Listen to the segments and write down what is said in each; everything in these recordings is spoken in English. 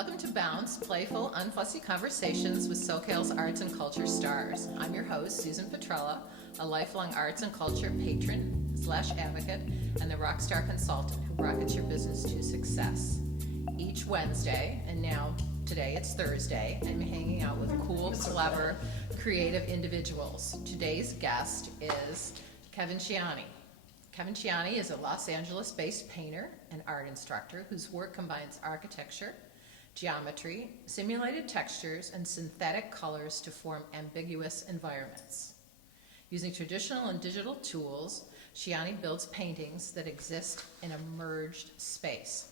Welcome to Bounce, playful, unfussy conversations with SoCal's arts and culture stars. I'm your host, Susan Petrella, a lifelong arts and culture patron / advocate, and the rockstar consultant who rockets your business to success. Each Wednesday, and now today it's Thursday, I'm hanging out with cool, clever, creative individuals. Today's guest is Kevin Scianni. Kevin Scianni is a Los Angeles-based painter and art instructor whose work combines architecture, geometry, simulated textures, and synthetic colors to form ambiguous environments. Using traditional and digital tools, Scianni builds paintings that exist in a merged space.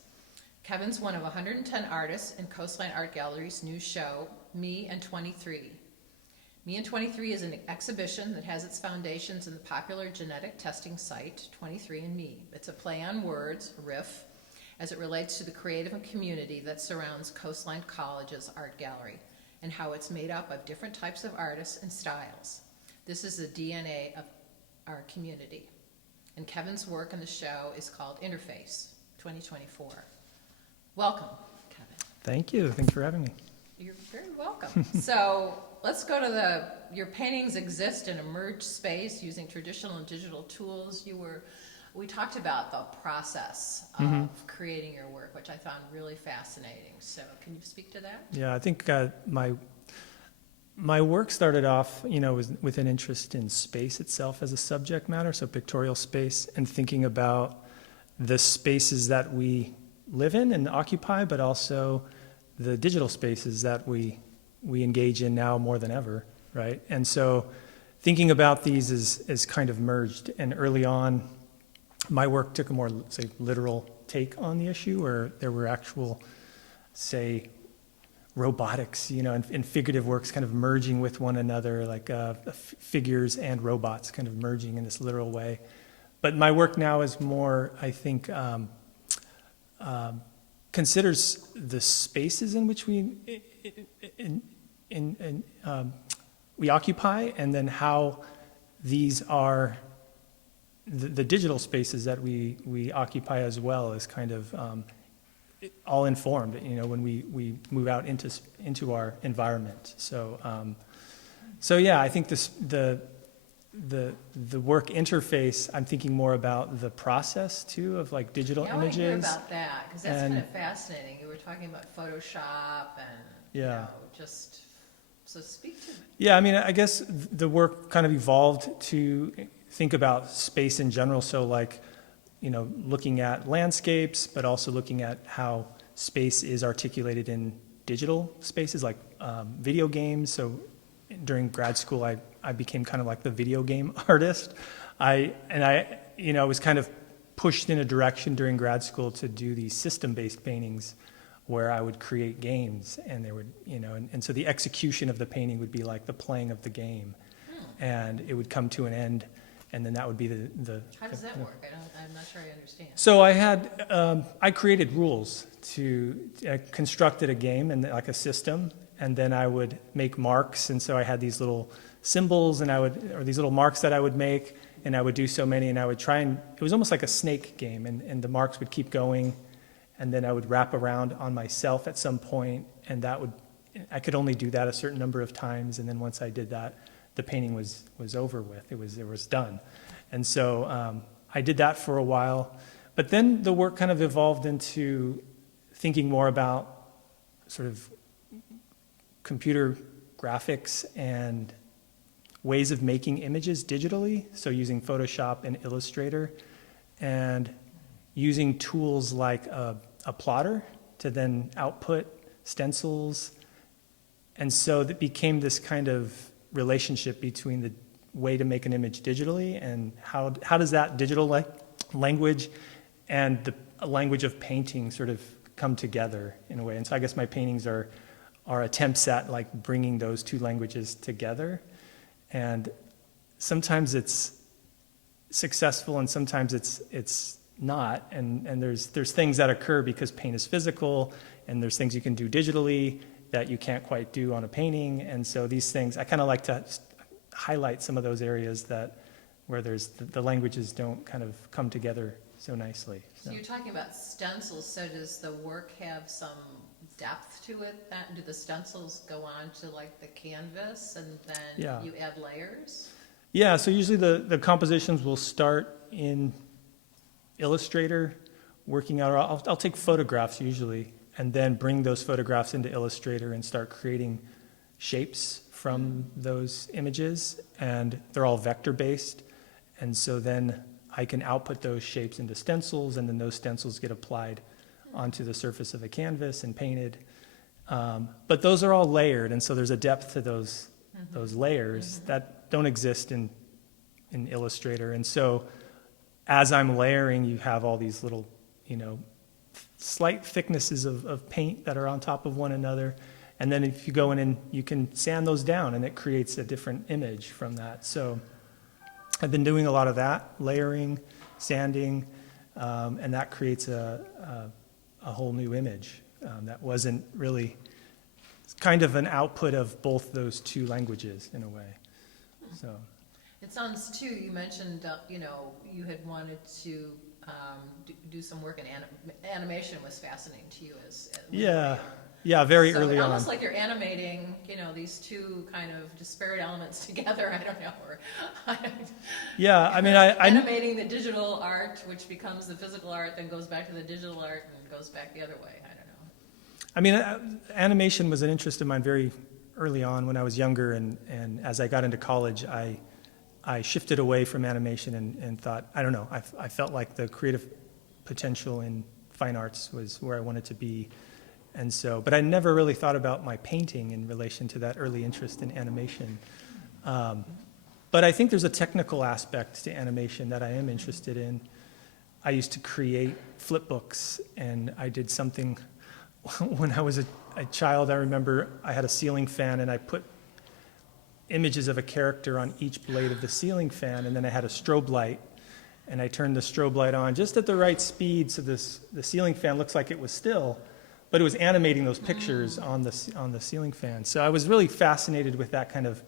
Kevin's one of 110 artists in Coastline Art Gallery's new show, Me and 23. Me and 23 is an exhibition that has its foundations in the popular genetic testing site, 23andMe. It's a play on words, riff, as it relates to the creative community that surrounds Coastline College's art gallery and how it's made up of different types of artists and styles. This is the DNA of our community. And Kevin's work in the show is called Interface 2024. Welcome, Kevin. Thank you. Thanks for having me. You're very welcome. So let's go to your paintings exist in a merged space using traditional and digital tools. We talked about the process of creating your work, which I found really fascinating. So can you speak to that? Yeah, I think my work started off, with an interest in space itself as a subject matter, so pictorial space, and thinking about the spaces that we live in and occupy, but also the digital spaces that we engage in now more than ever, right? And so thinking about these is kind of merged. And early on, my work took a more, say, literal take on the issue, where there were actual, say, robotics, and figurative works kind of merging with one another, like figures and robots kind of merging in this literal way. But my work now is more, I think, considers the spaces in which we occupy, and then how these are the digital spaces that we occupy as well, is kind of all informed, when we move out into our environment. So yeah, I think the work interface, I'm thinking more about the process too of like digital images. I want to hear about that, because that's kind of fascinating. You were talking about Photoshop and so speak to me. Yeah, I mean, I guess the work kind of evolved to think about space in general. So like, looking at landscapes, but also looking at how space is articulated in digital spaces, like video games. So during grad school, I became kind of like the video game artist. I was kind of pushed in a direction during grad school to do these system-based paintings, where I would create games, and they would, and so the execution of the painting would be like the playing of the game, and it would come to an end, and then that would be the. How does that work? I'm not sure I understand. So I created rules I constructed a game and like a system, and then I would make marks, and so I had these little symbols, or these little marks that I would make, and I would do so many, and I would try, and it was almost like a snake game, and the marks would keep going, and then I would wrap around on myself at some point, and I could only do that a certain number of times, and then once I did that, the painting was over with. It was done. And so I did that for a while, but then the work kind of evolved into thinking more about sort of computer graphics and ways of making images digitally, so using Photoshop and Illustrator, and using tools like a plotter to then output stencils. And so that became this kind of relationship between the way to make an image digitally, and how does that digital language and the language of painting sort of come together in a way. And so I guess my paintings are attempts at like bringing those two languages together. And sometimes it's successful, and sometimes it's not. And there's things that occur because paint is physical, and there's things you can do digitally that you can't quite do on a painting. And so these things, I kind of like to highlight some of those areas where the languages don't kind of come together so nicely. So you're talking about stencils, so does the work have some depth to it? That do the stencils go on to like the canvas, and then Yeah. you add layers? Yeah, so usually the compositions will start in Illustrator, working out, or I'll take photographs usually, and then bring those photographs into Illustrator and start creating shapes from those images, and they're all vector-based, and so then I can output those shapes into stencils, and then those stencils get applied onto the surface of a canvas and painted. But those are all layered, and so there's a depth to those layers that don't exist in Illustrator. And so as I'm layering, you have all these little, slight thicknesses of paint that are on top of one another. And then if you go in and you can sand those down, and it creates a different image from that. So I've been doing a lot of that, layering, sanding, and that creates a whole new image that wasn't really, it's kind of an output of both those two languages in a way. So It sounds too, you mentioned, you had wanted to do some work in animation was fascinating to you as yeah, very early on. Almost like you're animating, these two kind of disparate elements together. I don't know. Or Yeah, I mean, animating the digital art, which becomes the physical art, then goes back to the digital art and goes back the other way. I don't know. I mean, animation was an interest of mine very early on when I was younger, and as I got into college, I shifted away from animation and thought, I don't know, I felt like the creative potential in fine arts was where I wanted to be. And so, but I never really thought about my painting in relation to that early interest in animation. But I think there's a technical aspect to animation that I am interested in. I used to create flip books, and I did something when I was a child. I remember I had a ceiling fan, and I put images of a character on each blade of the ceiling fan, and then I had a strobe light, and I turned the strobe light on just at the right speed so the ceiling fan looks like it was still, but it was animating those pictures on the ceiling fan. So I was really fascinated with that kind of,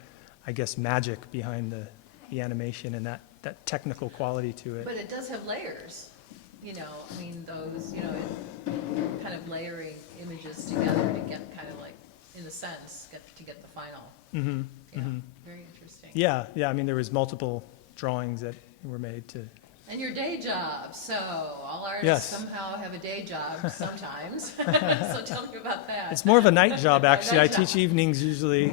I guess, magic behind the animation and that technical quality to it. But it does have layers, those, kind of layering images together to get kind of like, in a sense, to get the final. Mm-hmm. Yeah, Mm-hmm. very interesting. Yeah, I mean, there was multiple drawings that were made to. And your day job. So all artists Yes. somehow have a day job sometimes. So tell me about that. It's more of a night job, actually. Night I teach evenings usually.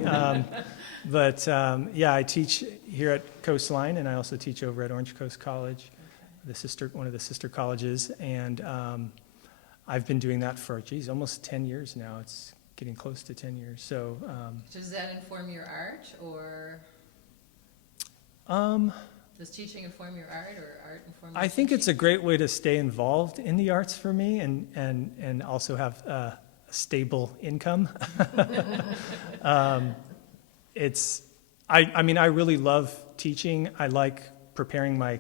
But I teach here at Coastline, and I also teach over at Orange Coast College, one of the sister colleges. And I've been doing that for, almost 10 years now. It's getting close to 10 years. So Does that inform your art, or does teaching inform your art, or art inform your I think teaching? it's a great way to stay involved in the arts for me, and also have a stable income. I really love teaching. I like preparing my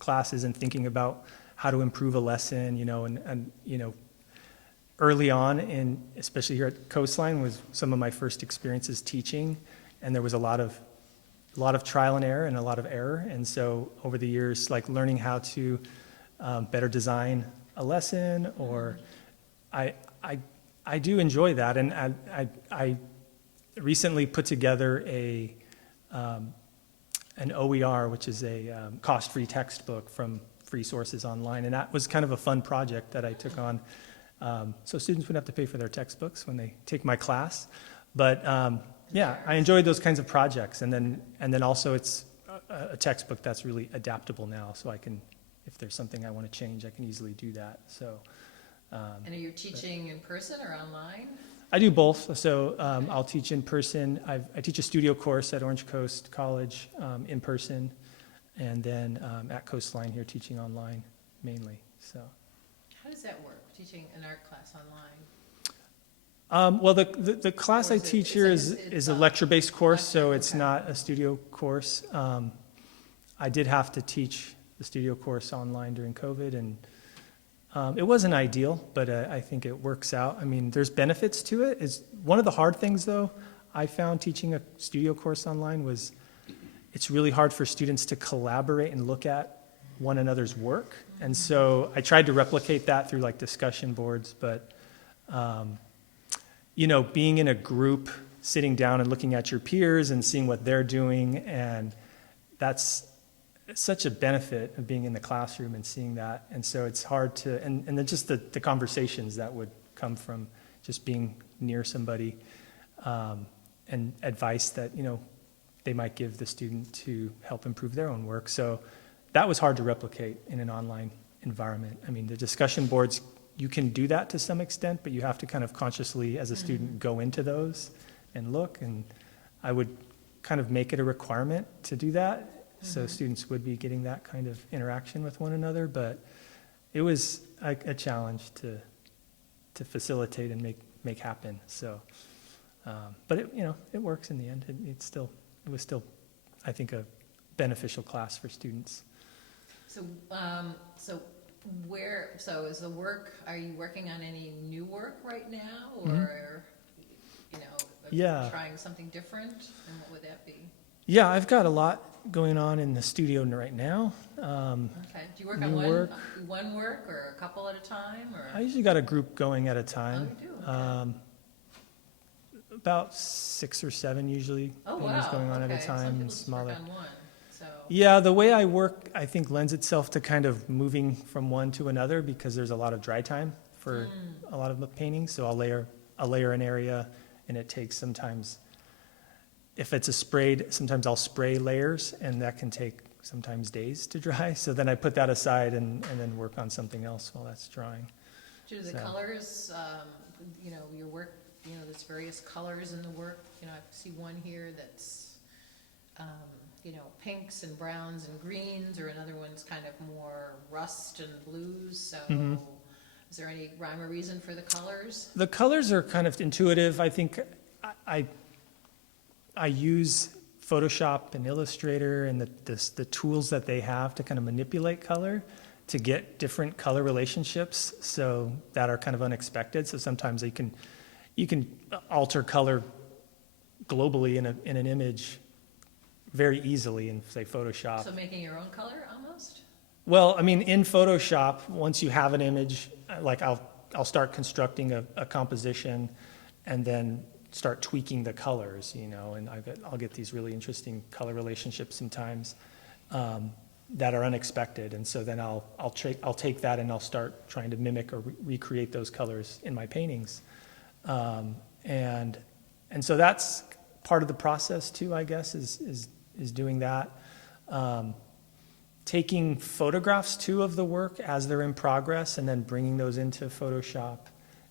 classes and thinking about how to improve a lesson, and early on, especially here at Coastline, was some of my first experiences teaching, and there was a lot of trial and error and a lot of error. And so over the years, like learning how to better design a lesson, or I do enjoy that. And I recently put together an OER, which is a cost-free textbook from free sources online. And that was kind of a fun project that I took on. So students wouldn't have to pay for their textbooks when they take my class. But I enjoyed those kinds of projects. And then also it's a textbook that's really adaptable now. So I can, if there's something I want to change, I can easily do that. So. And are you teaching in person or online? I do both. So I'll teach in person. I teach a studio course at Orange Coast College in person, and then at Coastline here teaching online mainly. So. How does that work, teaching an art class online? Well, the class I teach here is a lecture-based course, so it's okay. not a studio course. I did have to teach the studio course online during COVID, and it wasn't ideal, but I think it works out. I mean, there's benefits to it. One of the hard things, though, I found teaching a studio course online was it's really hard for students to collaborate and look at one another's work. And so I tried to replicate that through like discussion boards, but being in a group, sitting down and looking at your peers and seeing what they're doing, and that's such a benefit of being in the classroom and seeing that. And so it's hard to, and then just the conversations that would come from just being near somebody, and advice that, they might give the student to help improve their own work. So that was hard to replicate in an online environment. I mean, the discussion boards, you can do that to some extent, but you have to kind of consciously, as a student, go into those and look. And I would kind of make it a requirement to do that, so students would be getting that kind of interaction with one another. But it was a challenge to facilitate and make happen. So, but it works in the end. It was still, I think, a beneficial class for students. So, so is the work, are you working on any new work right now, or, Yeah. trying something different, and what would that be? Yeah, I've got a lot going on in the studio right now. Okay, do you work on new one work. work, or a couple at a time, or? I usually got a group going at a time. Oh, you do? Okay. About 6 or 7 usually. Oh, paintings wow, going on at a okay. Some time, people and just smaller. work on one, so. Yeah, the way I work, I think, lends itself to kind of moving from one to another, because there's a lot of dry time for a lot of the paintings. So I'll layer an area, and it takes sometimes, if it's sometimes I'll spray layers, and that can take sometimes days to dry. So then I put that aside and then work on something else while that's drying. Do the colors, your work, there's various colors in the work. I see one here that's, pinks and browns and greens, or another one's kind of more rust and blues. So is there any rhyme or reason for the colors? The colors are kind of intuitive. I think I use Photoshop and Illustrator and the tools that they have to kind of manipulate color to get different color relationships, so that are kind of unexpected. So sometimes you can alter color globally in an image very easily in, say, Photoshop. So making your own color almost? Well, I mean, in Photoshop, once you have an image, like I'll start constructing a composition, and then start tweaking the colors, and I'll get these really interesting color relationships sometimes that are unexpected. And so then I'll take that, and I'll start trying to mimic or recreate those colors in my paintings. And so that's part of the process too, I guess, is doing that. Taking photographs too of the work as they're in progress, and then bringing those into Photoshop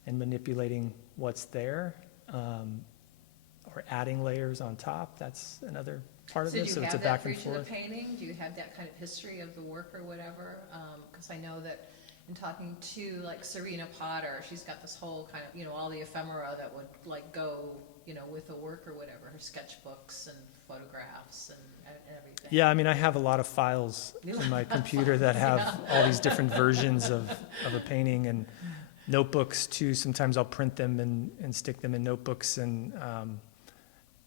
and manipulating what's there, or adding layers on top. That's another part of this. So it's a back and forth. So do you have that for each of the painting? Do you have that kind of history of the work or whatever? Because I know that in talking to like Serena Potter, she's got this whole kind of, all the ephemera that would like go, with the work or whatever, her sketchbooks and photographs and everything. Yeah, I mean, I have a lot of files in my computer that have all these different versions of a painting, and notebooks too. Sometimes I'll print them and stick them in notebooks, and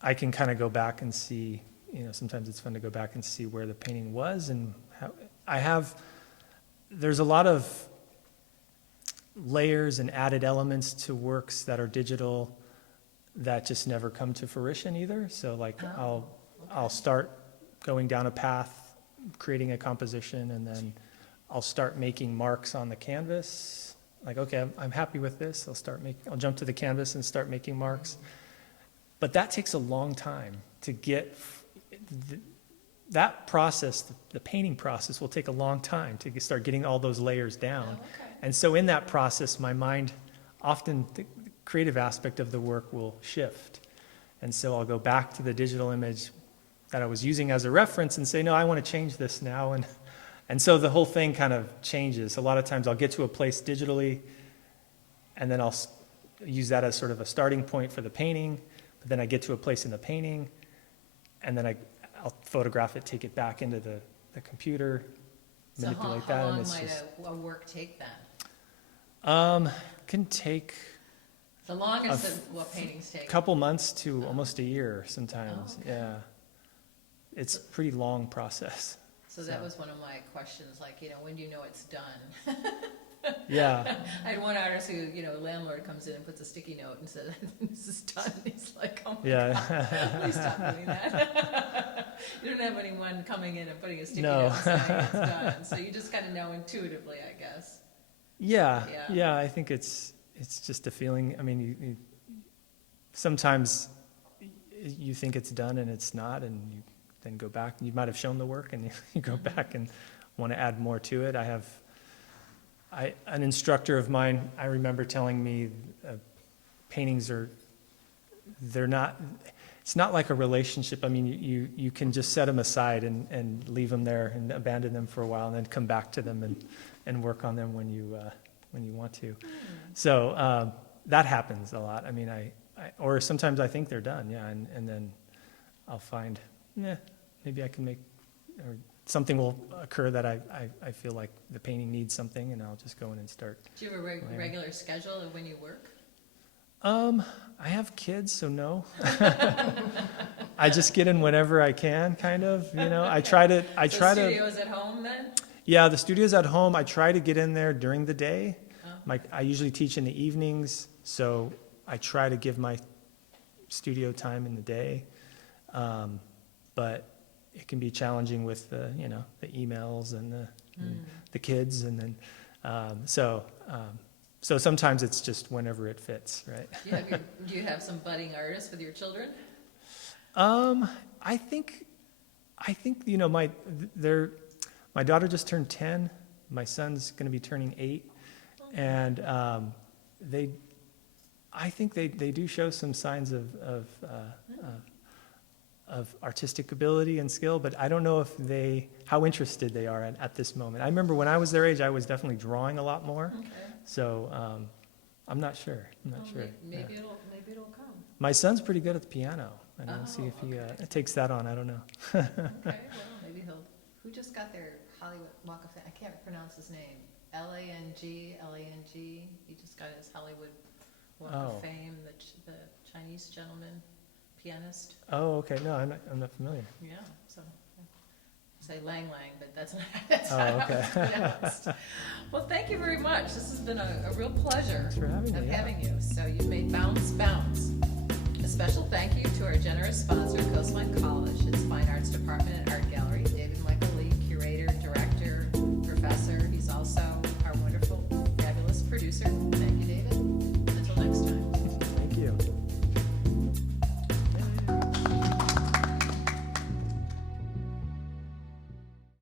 I can kind of go back and see, sometimes it's fun to go back and see where the painting was, and how there's a lot of layers and added elements to works that are digital that just never come to fruition either. So like I'll start going down a path, creating a composition, and then I'll start making marks on the canvas. Like, okay, I'm happy with this. I'll jump to the canvas and start making marks. But that takes a long time to get. That process, the painting process, will take a long time to start getting all those layers down. Oh, okay. And so in that process, my mind, often the creative aspect of the work will shift. And so I'll go back to the digital image that I was using as a reference and say, no, I want to change this now. And so the whole thing kind of changes. A lot of times I'll get to a place digitally, and then I'll use that as sort of a starting point for the painting. But then I get to a place in the painting, and then I'll photograph it, take it back into the computer, manipulate that. So how and long it's might just, a work take then? can take The longest of what paintings take? a couple months to almost a year sometimes. Oh, okay. Yeah. It's a pretty long process. So that was one of my questions, like, when do you know it's done? Yeah. I had one artist who, landlord comes in and puts a sticky note and says, "This is done." And he's like, "Oh my Yeah. God, please stop doing that." You don't have anyone coming in and putting a sticky No. note and saying it's done. So you just kind of know intuitively, I guess. Yeah. Yeah. Yeah. I think it's just a feeling. I mean, you sometimes you think it's done and it's not, and you then go back. You might have shown the work, and you go back and want to add more to it. An instructor of mine, I remember telling me, paintings they're not. It's not like a relationship. I mean, you can just set them aside and leave them there and abandon them for a while, and then come back to them and work on them when you want to. So that happens a lot. I mean, or sometimes I think they're done, yeah, and then I'll find, maybe I can make, or something will occur that I feel like the painting needs something, and I'll just go in and start. Do you have a regular schedule of when you work? I have kids, so no. I just get in whenever I can, kind of, I try to. The studio's at home then? Yeah, the studio's at home. I try to get in there during the day. I usually teach in the evenings, so I try to give my studio time in the day. But it can be challenging with the emails and the kids, and then so sometimes it's just whenever it fits, right? Do you have some budding artists with your children? I think my daughter just turned 10. My son's going to be turning 8, and I think they do show some signs of artistic ability and skill, but I don't know how interested they are at this moment. I remember when I was their age, I was definitely drawing a lot more. Okay. So I'm not sure. Maybe it'll come. My son's pretty good at the piano, and we'll see if he takes that on. I don't know. Okay, well, maybe he'll. Who just got their Hollywood Walk of Fame? I can't pronounce his name. Lang. He just got his Hollywood Walk of Fame. The Chinese gentleman, pianist. Oh, okay. No, I'm not familiar. Yeah. So. Say Lang, but that's not okay. how it's pronounced. Well, thank you very much. This has been a real pleasure. Thanks for having me. You. So you've made Bounce. A special thank you to our generous sponsor, Coastline College, its Fine Arts Department.